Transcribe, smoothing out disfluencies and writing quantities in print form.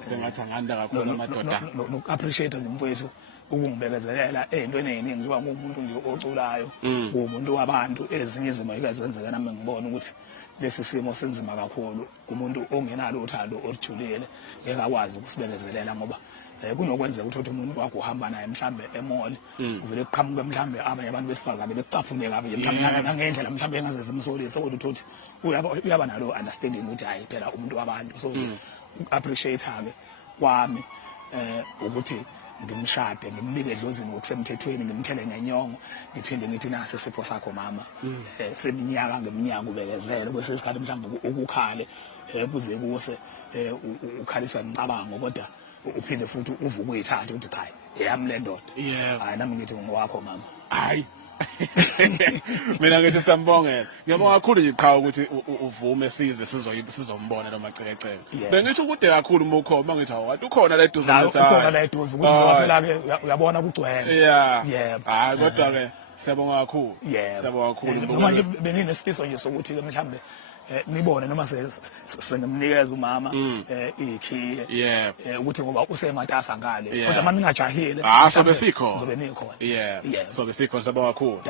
sengathi anganda kakhulu amadoda noku-appreciate nje mfowethu ukungibekezelela ey'ntweni ey'ningi njengoba ngumuntu nje oculayo ngumuntu wabantu ezinye izimo yike zenzeka nami ngibona ukuthi lesi simo senzima kakhulu kumuntu ongenalo uthando olujulile ngeke akwazi ukusibekezelela ngoba kunokwenzeka ukuthi umuntu wakho uhamba naye mhlambe emall uvele kuqhamuke mhlambe abanye abantu besifazane becaphune kabi mhlambe ngendlela mhlambe engaze zimsolise kodwa uthi uyaba nalo understanding ukuthi hayi phela umuntu wabantu so appreciate ke kwami ukuthi ngimshade ngimbike edlozini ngokusemthethweni ngimthele ngenyongo ngiphinde ngithi nasi isipho sakho mama seminyaka ngeminyaka ubekezele bese isikhathi mhlawumbe ukukhale kuze kuse ukhaliswa imicabango kodwa uphinde futhi uvuke uyithathe ukuthi cha yami le ndoda hayi nami ngithi ngowakho mama hayi mina ngithi sambongela ngiyabonga kakhulu nje qha ukuthi uvume size sizombona lo macekeceke bengisho ukude kakhulu uma ukhoma ngithi awukanti ukhona la eduze ngithi ukhona la eduze ukuthi ngoba phela ke uyabona kugcwele yebo hayi kodwa ke siyabonga kakhulu siyabonga kakhulu noma benginesifiso nje sokuthi ke mhlambe nibone noma sengemnikeza umama ikhiye ukuthi ngoba usematasa ngale kodwa manje ngajahile sobe sikho zobe nikhona sobe sikho sabonga kakhulu.